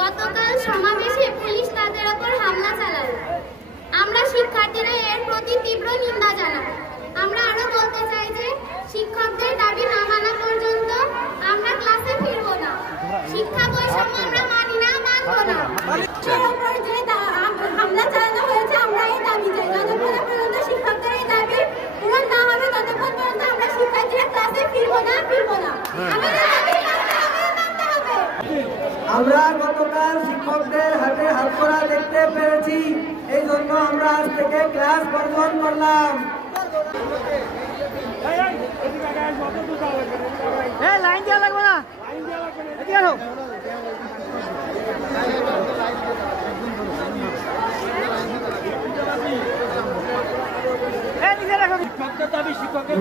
গতকাল সমাবেশে পুলিশ তাদের উপর হামলা চালায়। আমরা শিক্ষার্থীরা এর প্রতি তীব্র নিন্দা জানাই। আমরা আরো বলতে চাই যে শিক্ষকদের দাবি না মানা পর্যন্ত আমরা ক্লাসে ফিরব না। শিক্ষা বৈষম্য আমরা মানি না, মানব না। হামলা চালানো হয়েছে, আমরা এই দাবি চাই। যতক্ষণ পর্যন্ত শিক্ষকদের এই দাবি পূরণ না হবে ততক্ষণ পর্যন্ত আমরা শিক্ষার্থীরা ক্লাসে ফিরব না। আমরা গতকাল শিক্ষকদের হাতে হাতকড়া দেখতে পেরেছি, এই জন্য আমরা আজ থেকে ক্লাস বর্জন করলাম। লাইন দেওয়া লাগবে না, শিক্ষকদের দাবি শিক্ষকদের